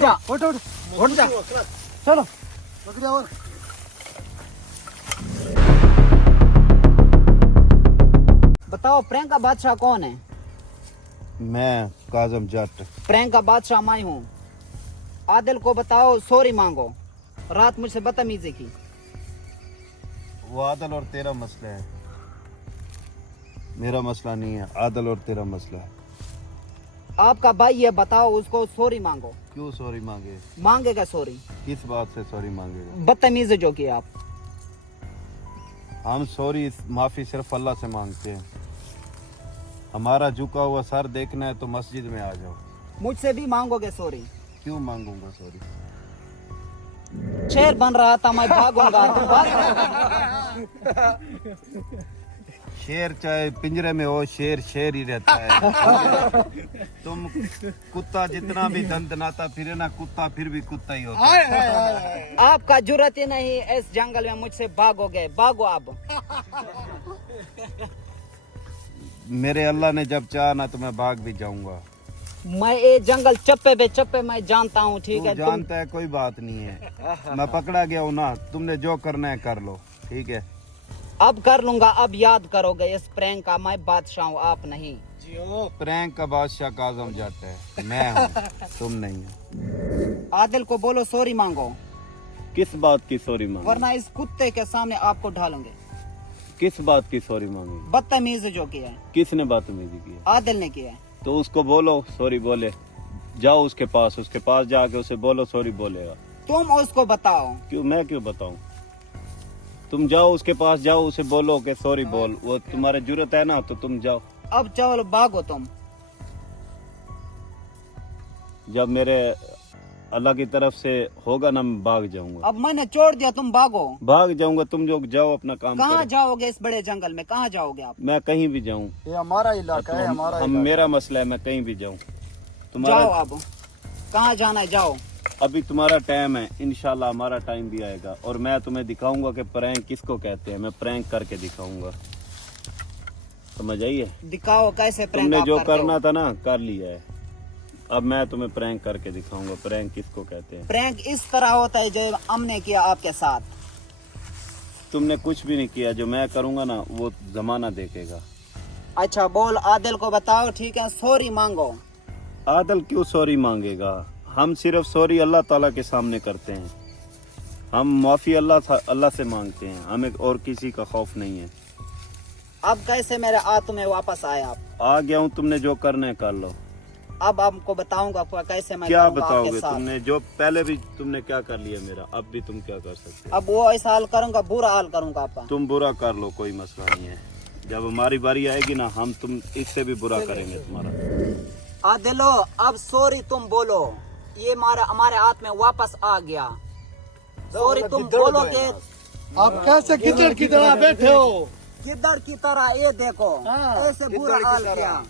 जा उठ जा चलो बकरिया और बताओ प्रैंक का बादशाह कौन है? मैं काजम जट। प्रैंक का बादशाह मैं हूँ। आदिल को बताओ सॉरी मांगो, रात मुझसे बदतमीजी की। वो आदल और तेरा मसला है, मेरा मसला नहीं है। आदल और तेरा मसला है। आपका भाई है, बताओ उसको सॉरी मांगो। क्यों सॉरी मांगे? मांगेगा सॉरी, किस बात से सॉरी मांगेगा? बदतमीजी जो की आप। हम सॉरी माफी सिर्फ अल्लाह से मांगते हैं। हमारा झुका हुआ सर देखना है तो मस्जिद में आ जाओ। मुझसे भी मांगोगे सॉरी? क्यों मांगूंगा सॉरी? शेर बन रहा था मैं भागूंगा तो भाग। शेर चाहे पिंजरे में हो, शेर शेर ही रहता है। तुम कुत्ता जितना भी दंदनाता फिरे ना, कुत्ता फिर भी कुत्ता ही होता है। आपका जुर्रत ही नहीं इस जंगल में मुझसे भागोगे, भागो आप। मेरे अल्लाह ने जब चाहा ना तो मैं भाग भी जाऊंगा। मैं ये जंगल चप्पे पे चप्पे मैं जानता हूँ, ठीक तू है? जानता है कोई बात नहीं है। मैं पकड़ा गया हूँ ना, तुमने जो करना है कर लो, ठीक है? अब कर लूंगा, अब याद करोगे इस प्रैंक का मैं बादशाह हूँ, आप नहीं। प्रैंक का बादशाह काजम जट है, मैं हूँ, तुम नहीं हो। आदिल को बोलो सॉरी मांगो, किस बात की सॉरी मांगी? वरना इस कुत्ते के सामने आपको ढालूंगे। किस बात की सॉरी मांगी? बदतमीजी जो किया है किसने बदतमीजी की है? आदिल ने किया है। तो उसको बोलो सॉरी बोले। जाओ उसके पास जाके उसे बोलो सॉरी बोलेगा। तुम उसको बताओ। क्यों? मैं क्यों बताऊं? तुम जाओ उसके पास, जाओ उसे बोलो कि सॉरी बोल। वो तुम्हारे जरूरत है ना तो तुम जाओ। अब चलो भागो तुम। जब मेरे अल्लाह की तरफ से होगा ना मैं भाग जाऊंगा। अब मैंने छोड़ दिया, तुम भागो। भाग जाऊंगा, तुम जो जाओ अपना काम कहाँ करो। जाओगे इस बड़े जंगल में, कहाँ जाओगे आप? मैं कहीं भी जाऊं, ये हमारा इलाका है, हमारा हम मेरा मसला है, मैं कहीं भी जाऊं। जाओ तुम्हारा अब, कहाँ जाना है जाओ। अभी तुम्हारा टाइम है, इंशाल्लाह हमारा टाइम भी आएगा और मैं तुम्हें दिखाऊंगा कि प्रैंक किसको कहते हैं। मैं प्रैंक करके दिखाऊंगा, समझ आई है? दिखाओ कैसे प्रैंक तुमने आप जो करते हो। करना था ना कर लिया है। अब मैं तुम्हें प्रैंक करके दिखाऊंगा प्रैंक किसको कहते हैं। प्रैंक इस तरह होता है जो हमने किया आपके साथ। तुमने कुछ भी नहीं किया, जो मैं करूंगा ना वो जमाना देखेगा। अच्छा बोल, आदिल को बताओ, ठीक है? सॉरी मांगो। आदल क्यों सॉरी मांगेगा? हम सिर्फ सॉरी अल्लाह ताला के सामने करते हैं। हम माफी अल्लाह से मांगते हैं, हमें और किसी का खौफ नहीं है। अब कैसे मेरे हाथ में वापस आए आप? आ गया हूँ, तुमने जो करना है कर लो। अब आपको बताऊंगा कैसे मैं क्या करूंगा आपके बताओगे? साथ। तुमने जो पहले भी तुमने क्या कर लिया मेरा, अब भी तुम क्या कर सकते हो? अब वो ऐसा हाल करूंगा, बुरा हाल करूंगा आपका। तुम बुरा कर लो, कोई मसला नहीं है। जब हमारी बारी आएगी ना हम तुम इससे भी बुरा करेंगे तुम्हारा। आदिलो अब सॉरी तुम बोलो, ये हमारे हाथ में वापस आ गया। सॉरी तुम बोलोगे। आप कैसे गिद्दड़ की तरह बैठे हो? गिद्दड़ की तरह, ये देखो ऐसे बुरा हाल किया।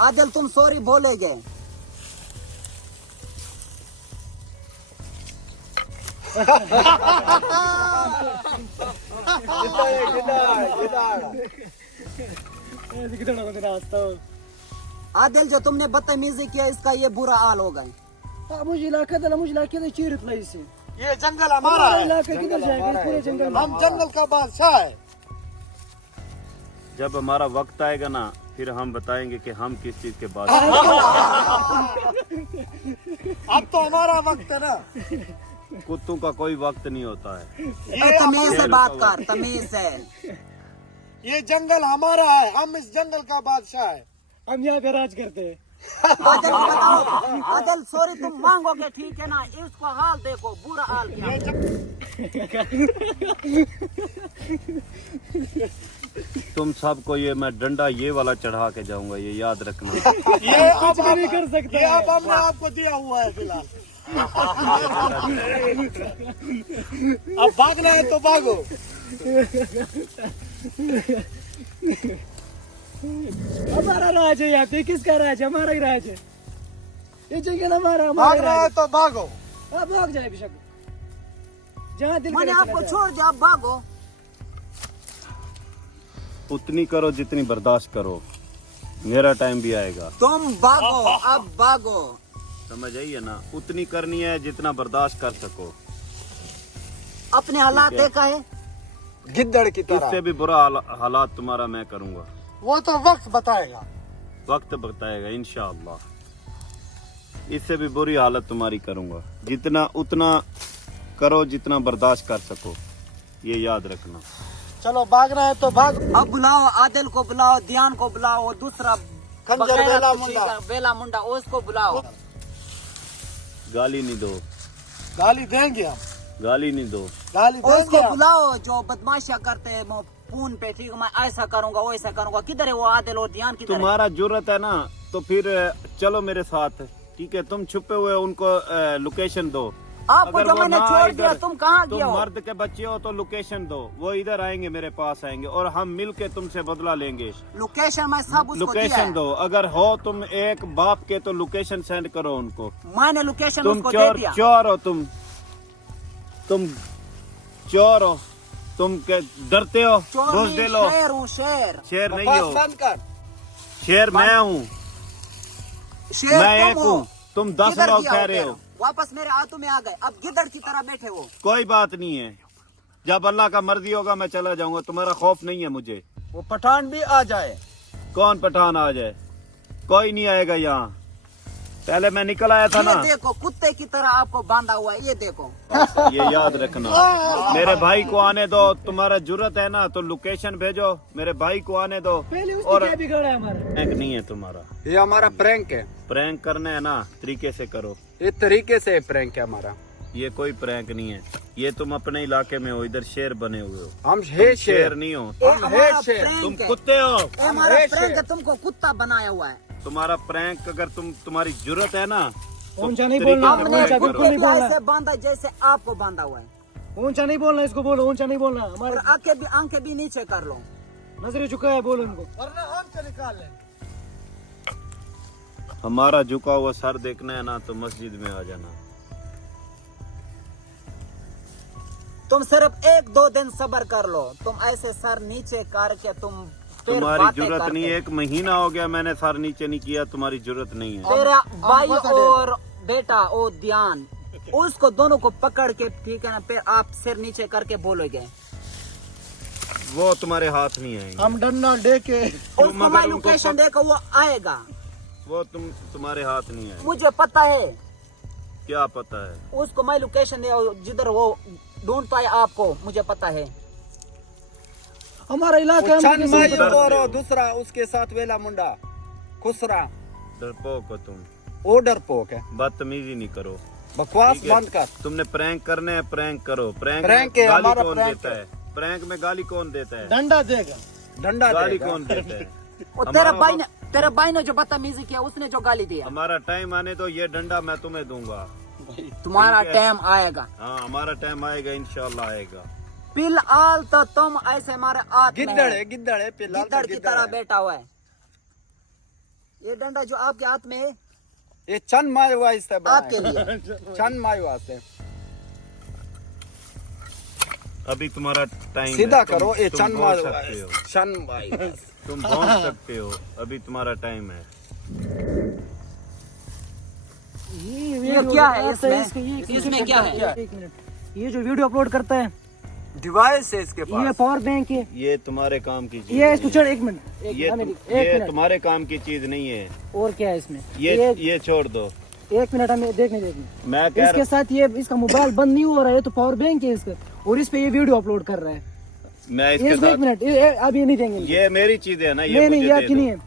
आदिल तुम सॉरी बोलेगे? आदिल जो तुमने बदतमीजी किया इसका ये बुरा हाल हो गए। ये जंगल हमारा है, हम जंगल का बादशाह है। जब हमारा वक्त आएगा ना फिर हम बताएंगे कि हम किस चीज के बाद। अब तो हमारा वक्त है ना। कुत्तों का कोई वक्त नहीं होता है। तमीज से बात कर, तमीज से। ये जंगल हमारा है, हम इस जंगल का बादशाह है। हम यहाँ पे राज करते हैं। आदिल को बताओ, आदिल सॉरी तुम मांगोगे, ठीक है ना? इसको हाल देखो, बुरा हाल किया। तुम सबको ये मैं डंडा ये वाला चढ़ा के जाऊंगा, ये याद रखना। ये अब नहीं कर सकते। ये अब हमने आपको दिया हुआ है फिलहाल। अब भागना है तो भागो। हमारा राज है यहाँ पे, किसका राज है? हमारा ही राज है। ये जंगल हमारा भागना है तो भागो। अब भाग जाए बेशक, जहाँ दिल मैंने करे आपको चला जाए। छोड़ दिया, अब भागो। उतनी करो जितनी बर्दाश्त करो, मेरा टाइम भी आएगा। तुम भागो, अब भागो। समझ आई है ना, उतनी करनी है जितना बर्दाश्त कर सको। अपने हालात देखा है, गिद्दड़ की तरह। इससे भी बुरा हालात तुम्हारा मैं करूंगा। वो तो वक्त बताएगा। वक्त बताएगा इंशाअल्लाह। इससे भी बुरी हालत तुम्हारी करूंगा। जितना उतना करो जितना बर्दाश्त कर सको, ये याद रखना। चलो भागना है तो भाग। अब बुलाओ, आदिल को बुलाओ, ध्यान को बुलाओ, और दूसरा खंजर बगैरत बेला खुशी मुंडा। का बेला मुंडा, उसको बुलाओ। गाली नहीं दो, गाली देंगे हम, गाली नहीं दो। गाली देंगे उसको हम। बुलाओ जो बदमाशियां करते हैं फोन पे, ठीक है, मैं ऐसा करूंगा वैसा करूंगा। किधर है वो आदिल और ध्यान, किधर है? तुम्हारा जरूरत है ना तो फिर चलो मेरे साथ, ठीक है। तुम छुपे हुए उनको लोकेशन दो। आपको अगर जो वो मैंने ना छोड़ दिया, इधर- तुम कहाँ तुम गए हो? मर्द के बच्चे हो तो लोकेशन दो, वो इधर आएंगे, मेरे पास आएंगे और हम मिल के तुमसे बदला लेंगे। लोकेशन मैं सब उसको दिया लोकेशन है। दो। अगर हो तुम एक बाप के तो लोकेशन सेंड करो उनको। मैंने लोकेशन तुम उसको दे चोर दिया। चोर हो, तुम चोर हो, तुम डरते हो, चोर दोष नहीं, दे लो। शेर हूँ, शेर। शेर नहीं बकवास हो, बंद कर। शेर मैं हूँ, शेर मैं तुम एक हो। हूँ। तुम 10 किधर लोग गया कह हो रहे फिर? हो। वापस मेरे हाथों में आ गए, अब गिद्दड़ की तरह बैठे हो। कोई बात नहीं है, जब अल्लाह का मर्जी होगा मैं चला जाऊंगा। तुम्हारा खौफ नहीं है मुझे। वो पठान भी आ जाए। कौन पठान आ जाए? कोई नहीं आएगा यहाँ। पहले मैं निकल आया था ये ना। देखो, कुत्ते की तरह आपको बांधा हुआ है, ये देखो। ये याद रखना। मेरे भाई को आने दो। तुम्हारा जरूरत है ना तो लोकेशन भेजो, मेरे भाई को आने दो। पहले उसने और क्या बिगाड़ा है हमारा? प्रैंक नहीं है तुम्हारा। ये हमारा प्रैंक है। प्रैंक करना है ना, तरीके से करो। इस तरीके से प्रैंक है हमारा। ये कोई प्रैंक नहीं है। ये तुम अपने इलाके में हो, इधर शेर बने हुए हो। हम है शेर शेर। नहीं हो, ये हम हमारा है शेर। तुम prank है। कुत्ते हो। ये हमारा है प्रैंक है, शेर। तुमको कुत्ता बनाया हुआ है। तुम्हारा प्रैंक अगर तुम्हारी जरूरत है ना तो ऊंचा नहीं तरीके बोलना, से हमने ऊंचा prank बिल्कुल करो। कुत्ते नहीं को बोलना। ऐसे बांधा जैसे आपको बांधा हुआ है। ऊंचा नहीं बोलना, इसको बोलो ऊंचा नहीं बोलना। और हमारे आंखें भी नीचे कर लो। नजरें झुका है, बोलो उनको। वरना हम से निकाल लेंगे। हमारा झुका हुआ सर देखना है ना तो मस्जिद में आ जाना। तुम सिर्फ 1-2 दिन सब्र कर लो। तुम ऐसे सर नीचे करके तुम फिर तुम्हारी बातें जरूरत करते नहीं है। हो। 1 महीना हो गया मैंने सर नीचे नहीं किया, तुम्हारी जरूरत नहीं है। तेरा भाई बता और बेटा ओ ध्यान, उसको दोनों को पकड़ के, ठीक है ना, फिर आप सिर नीचे करके बोलोगे। वो तुम्हारे हाथ नहीं आएंगे। हम डंडा दे के उसको अगर मैं उनको लोकेशन देकर वो आएगा। वो तुम्हारे हाथ नहीं आएंगे। मुझे पता है, क्या पता है? उसको मैं लोकेशन दे, जिधर वो ढूंढता है आपको, मुझे पता है। हमारा इलाका है, चंद हम माई किसी डरते को- हो। और दूसरा उसके साथ वेला मुंडा खुसरा। डरपोक हो तुम। ओ डरपोक है। बदतमीजी नहीं करो। बकवास ठीक है? बंद कर। तुमने प्रैंक करने हैं, प्रैंक करो। प्रैंक प्रैंक में है, गाली हमारा कौन प्रैंक देता है? प्रैंक में गाली कौन देता है? डंडा देगा। डंडा गाली देगा। कौन देता है? और तेरा हमारा भाई ने जो बदतमीजी किया, उसने जो गाली दिया। हमारा टाइम आने दो, ये डंडा मैं तुम्हें दूंगा। तुम्हारा ठीक है। टाइम आएगा। हाँ, हमारा टाइम आएगा, इंशाल्लाह आएगा। फिलहाल तो तुम ऐसे हमारे हाथ में गिद्दड़ है। है, गिद्दड़ है। फिलहाल गिद्दड़ तो की गिद्दड़ तरह है। बैठा हुआ है। ये डंडा जो आपके हाथ में है, ये चंद माई वास्ते आपके बनाया। लिए। चंद माई वास्ते। अभी तुम्हारा टाइम सीधा है। करो। ये तुम चंद बोल माई सकते हो, चंद माई। तुम पहुंच सकते हो। अभी तुम्हारा टाइम है। ये क्या है इसमें क्या है? एक मिनट, ये जो वीडियो अपलोड करता है, डिवाइस है इसके ये पास। पावर बैंक है। ये तुम्हारे काम की चीज ये इसको नहीं चढ़, एक मिनट, है। एक ये मिनट, ये एक मिनट। तुम्हारे काम की चीज नहीं है। और क्या है इसमें? ये छोड़ दो। एक मिनट, हमें देखने। मैं कह इसके रहा साथ ये इसका मोबाइल बंद नहीं हो रहा है, ये तो पावर बैंक है इसका, और इस पे ये वीडियो अपलोड कर रहा है। मैं ये इसके एक साथ, मिनट, अब ये नहीं देंगे इनको। ये मेरी चीज है ना, ये नहीं नहीं, मुझे ये दे आपकी दो। नहीं है।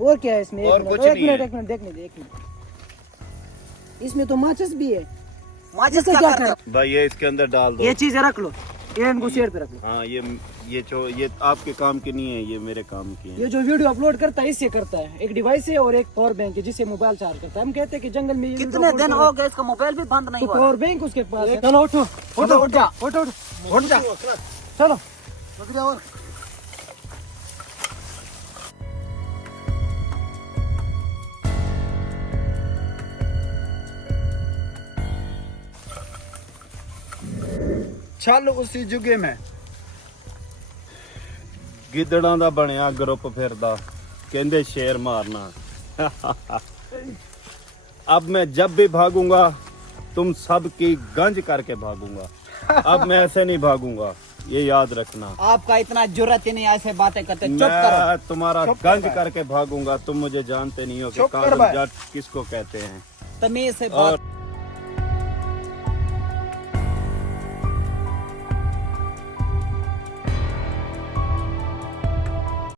और क्या है इसमें? और कुछ नहीं है। एक मिनट देखने दे, एक मिनट। इसमें तो माचिस भी है। माचिस इसका क्या क्या करते हो? करना? भाई ये इसके अंदर डाल दो। ये चीजें रख लो, ये इनको शेयर पे रख लो। हाँ, ये आपके काम की नहीं है, ये मेरे काम की है। ये जो वीडियो अपलोड करता है, इससे करता है। एक डिवाइस है और एक पावर बैंक है जिससे मोबाइल चार्ज करता है। हम कहते हैं कि जंगल में ये कितने वीडियो दिन अपलोड हो गए इसका मोबाइल भी बंद नहीं तो हुआ? पावर बैंक उसके पास है। चलो उठो, उठ जा। उठो, उठ जा। चलो। चल उसी जुगे में। ਗਿੱਦੜਾਂ ਦਾ ਬਣਿਆ ਗਰੁੱਪ ਫਿਰਦਾ, ਕਹਿੰਦੇ ਸ਼ੇਰ ਮਾਰਨਾ। अब मैं जब भी भागूंगा तुम सब की गंज करके भागूंगा। अब मैं ऐसे नहीं भागूंगा, ये याद रखना। आपका इतना जुर्रत ही नहीं ऐसे बातें करते, चुप करो। मैं तुम्हारा गंज करके भागूंगा। तुम मुझे जानते नहीं हो कि काजल जट किसको कहते हैं। तमीज से और बात